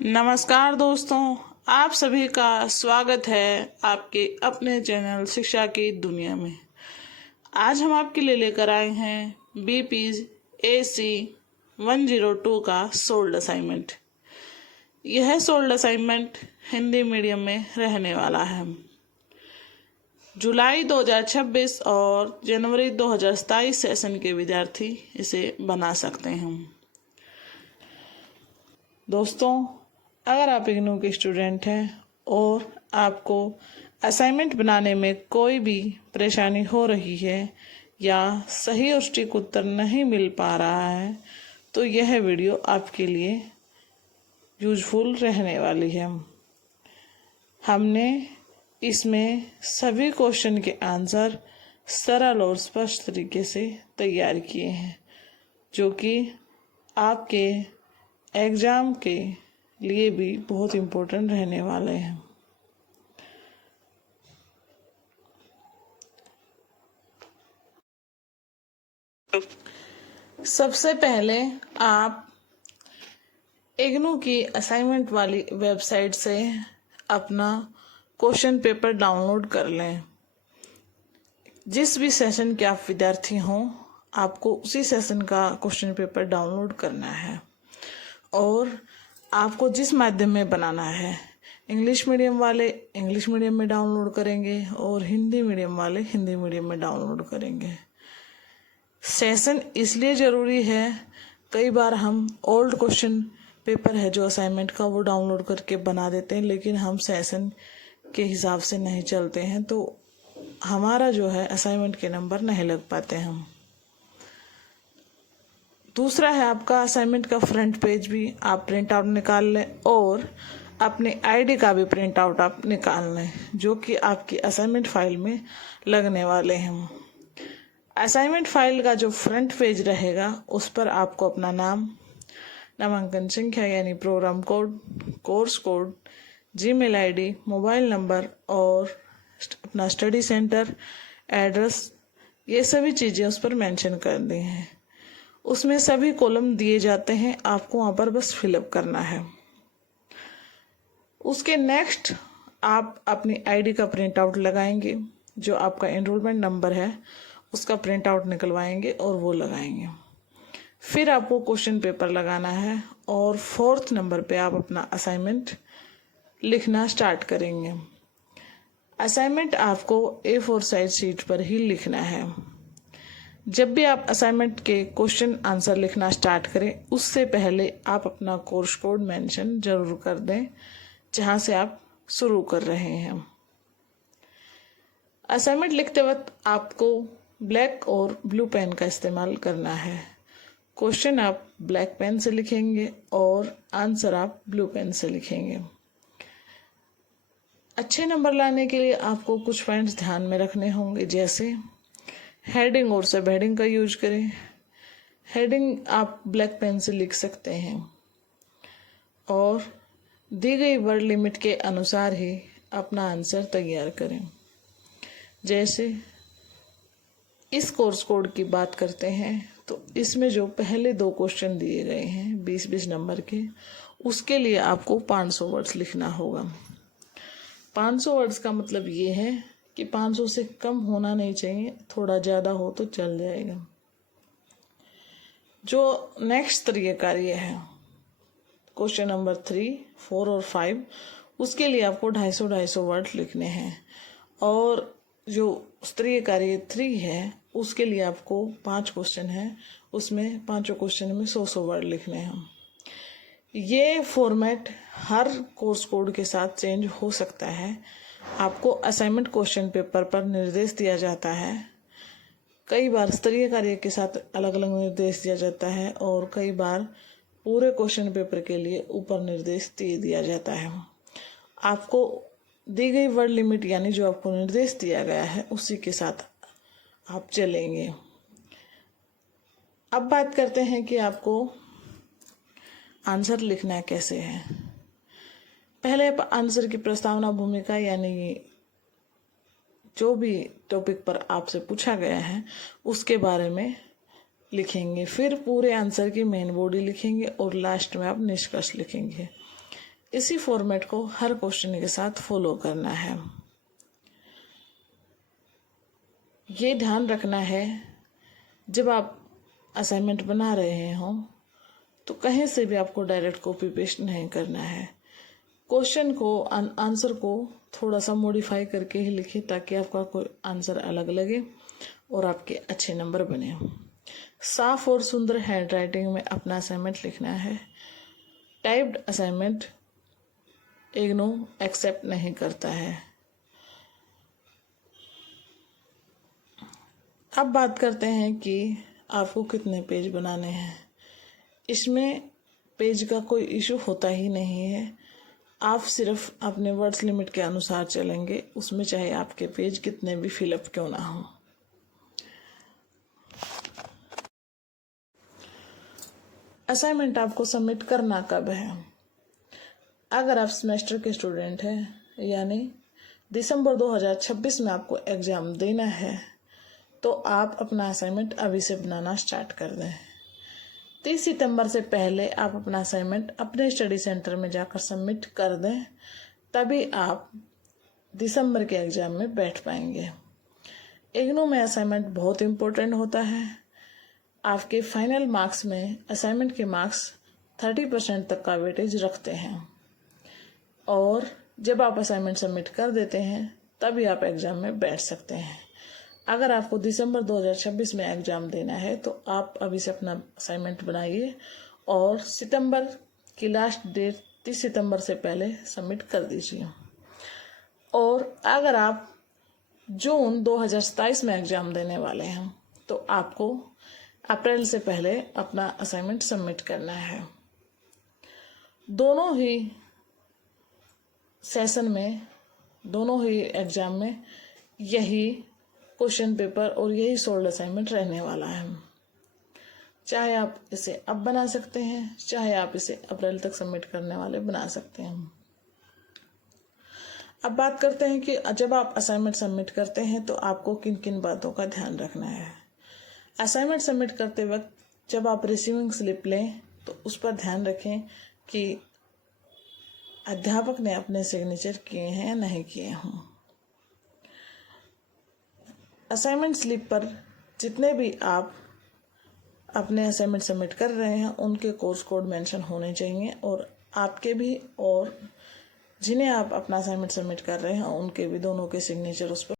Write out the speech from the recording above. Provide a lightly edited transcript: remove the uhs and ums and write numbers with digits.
नमस्कार दोस्तों, आप सभी का स्वागत है आपके अपने चैनल शिक्षा की दुनिया में। आज हम आपके लिए लेकर आए हैं BPSC 102 का सोल्ड असाइनमेंट। यह सोल्ड असाइनमेंट हिंदी मीडियम में रहने वाला है। जुलाई 2026 और जनवरी 2027 सेशन के विद्यार्थी इसे बना सकते हैं। दोस्तों, अगर आप इग्नू के स्टूडेंट हैं और आपको असाइनमेंट बनाने में कोई भी परेशानी हो रही है या सही और सटीक उत्तर नहीं मिल पा रहा है तो यह वीडियो आपके लिए यूजफुल रहने वाली है। हमने इसमें सभी क्वेश्चन के आंसर सरल और स्पष्ट तरीके से तैयार किए हैं, जो कि आपके एग्ज़ाम के लिए भी बहुत इम्पोर्टेंट रहने वाले हैं। सबसे पहले आप इग्नू की असाइनमेंट वाली वेबसाइट से अपना क्वेश्चन पेपर डाउनलोड कर लें। जिस भी सेशन के आप विद्यार्थी हों, आपको उसी सेशन का क्वेश्चन पेपर डाउनलोड करना है और आपको जिस माध्यम में बनाना है, इंग्लिश मीडियम वाले इंग्लिश मीडियम में डाउनलोड करेंगे और हिंदी मीडियम वाले हिंदी मीडियम में डाउनलोड करेंगे। सेशन इसलिए ज़रूरी है, कई बार हम ओल्ड क्वेश्चन पेपर है जो असाइनमेंट का वो डाउनलोड करके बना देते हैं, लेकिन हम सेशन के हिसाब से नहीं चलते हैं तो हमारा जो है असाइनमेंट के नंबर नहीं लग पाते हम। दूसरा है आपका असाइनमेंट का फ्रंट पेज भी आप प्रिंट आउट निकाल लें और अपने आईडी का भी प्रिंट आउट आप निकाल लें, जो कि आपकी असाइनमेंट फाइल में लगने वाले हैं। असाइनमेंट फाइल का जो फ्रंट पेज रहेगा उस पर आपको अपना नाम, नामांकन संख्या यानी program code, course code, Gmail ID, mobile number और अपना स्टडी सेंटर, एड्रेस, ये सभी चीज़ें उस पर मेंशन कर दी हैं। उसमें सभी कॉलम दिए जाते हैं, आपको वहाँ पर बस फिलअप करना है। उसके नेक्स्ट आप अपनी आईडी का प्रिंट आउट लगाएंगे, जो आपका एनरोलमेंट नंबर है उसका प्रिंट आउट निकलवाएंगे और वो लगाएंगे। फिर आपको क्वेश्चन पेपर लगाना है और 4th नंबर पे आप अपना असाइनमेंट लिखना स्टार्ट करेंगे। असाइनमेंट आपको A4 साइज शीट पर ही लिखना है। जब भी आप असाइनमेंट के क्वेश्चन आंसर लिखना स्टार्ट करें, उससे पहले आप अपना कोर्स कोड मेंशन जरूर कर दें जहां से आप शुरू कर रहे हैं। असाइनमेंट लिखते वक्त आपको ब्लैक और ब्लू पेन का इस्तेमाल करना है। क्वेश्चन आप ब्लैक पेन से लिखेंगे और आंसर आप ब्लू पेन से लिखेंगे। अच्छे नंबर लाने के लिए आपको कुछ पॉइंट्स ध्यान में रखने होंगे, जैसे हेडिंग और सब हेडिंग का यूज करें। हेडिंग आप ब्लैक पेन से लिख सकते हैं और दी गई वर्ड लिमिट के अनुसार ही अपना आंसर तैयार करें। जैसे इस कोर्स कोड की बात करते हैं तो इसमें जो पहले 2 क्वेश्चन दिए गए हैं 20-20 नंबर के, उसके लिए आपको 500 वर्ड्स लिखना होगा। 500 वर्ड्स का मतलब ये है कि 500 से कम होना नहीं चाहिए, थोड़ा ज़्यादा हो तो चल जाएगा। जो नेक्स्ट तरीका कार्य है क्वेश्चन नंबर 3, 4 और 5, उसके लिए आपको 250-250 वर्ड लिखने हैं और जो स्तरीय कार्य 3 है उसके लिए आपको 5 क्वेश्चन है, उसमें 5 क्वेश्चन में 100-100 वर्ड लिखने हैं। ये फॉर्मेट हर कोर्स कोड के साथ चेंज हो सकता है। आपको असाइनमेंट क्वेश्चन पेपर पर निर्देश दिया जाता है, कई बार स्तरीय कार्य के साथ अलग अलग निर्देश दिया जाता है और कई बार पूरे क्वेश्चन पेपर के लिए ऊपर निर्देश दे दिया जाता है। आपको दी गई वर्ड लिमिट यानी जो आपको निर्देश दिया गया है उसी के साथ आप चलेंगे। अब बात करते हैं कि आपको आंसर लिखना कैसे है। पहले आप आंसर की प्रस्तावना, भूमिका यानी जो भी टॉपिक पर आपसे पूछा गया है उसके बारे में लिखेंगे। फिर पूरे आंसर की मेन बॉडी लिखेंगे और लास्ट में आप निष्कर्ष लिखेंगे। इसी फॉर्मेट को हर क्वेश्चन के साथ फॉलो करना है। ये ध्यान रखना है जब आप असाइनमेंट बना रहे हों तो कहीं से भी आपको डायरेक्ट कॉपी पेस्ट नहीं करना है। क्वेश्चन को आंसर को थोड़ा सा मॉडिफाई करके ही लिखिए ताकि आपका कोई आंसर अलग लगे और आपके अच्छे नंबर बने। साफ और सुंदर हैंड राइटिंग में अपना असाइनमेंट लिखना है। टाइप्ड असाइनमेंट इग्नू एक्सेप्ट नहीं करता है। अब बात करते हैं कि आपको कितने पेज बनाने हैं। इसमें पेज का कोई इशू होता ही नहीं है। आप सिर्फ अपने वर्ड्स लिमिट के अनुसार चलेंगे, उसमें चाहे आपके पेज कितने भी फिलअप क्यों ना हो। असाइनमेंट आपको सबमिट करना कब है? अगर आप सेमेस्टर के स्टूडेंट हैं यानी दिसंबर 2026 में आपको एग्ज़ाम देना है तो आप अपना असाइनमेंट अभी से बनाना स्टार्ट कर दें। 30 सितंबर से पहले आप अपना असाइनमेंट अपने स्टडी सेंटर में जाकर सबमिट कर दें, तभी आप दिसंबर के एग्ज़ाम में बैठ पाएंगे। इग्नू में असाइनमेंट बहुत इम्पोर्टेंट होता है। आपके फाइनल मार्क्स में असाइनमेंट के मार्क्स 30% तक का वेटेज रखते हैं और जब आप असाइनमेंट सबमिट कर देते हैं तभी आप एग्ज़ाम में बैठ सकते हैं। अगर आपको दिसंबर 2026 में एग्ज़ाम देना है तो आप अभी से अपना असाइनमेंट बनाइए और सितंबर की लास्ट डेट 30 सितंबर से पहले सबमिट कर दीजिए। और अगर आप जून 2027 में एग्ज़ाम देने वाले हैं तो आपको अप्रैल से पहले अपना असाइनमेंट सबमिट करना है। दोनों ही सेशन में, दोनों ही एग्ज़ाम में यही क्वेश्चन पेपर और यही सोल्ड असाइनमेंट रहने वाला है। चाहे आप इसे अब बना सकते हैं, चाहे आप इसे अप्रैल तक सबमिट करने वाले बना सकते हैं। अब बात करते हैं कि जब आप असाइनमेंट सबमिट करते हैं तो आपको किन किन बातों का ध्यान रखना है। असाइनमेंट सबमिट करते वक्त जब आप रिसीविंग स्लिप लें तो उस पर ध्यान रखें कि अध्यापक ने अपने सिग्नेचर किए हैं या नहीं किए हों। असाइनमेंट स्लिप पर जितने भी आप अपने असाइनमेंट सबमिट कर रहे हैं उनके कोर्स कोड मेंशन होने चाहिए और आपके भी और जिन्हें आप अपना असाइनमेंट सबमिट कर रहे हैं उनके भी, दोनों के सिग्नेचर उस पर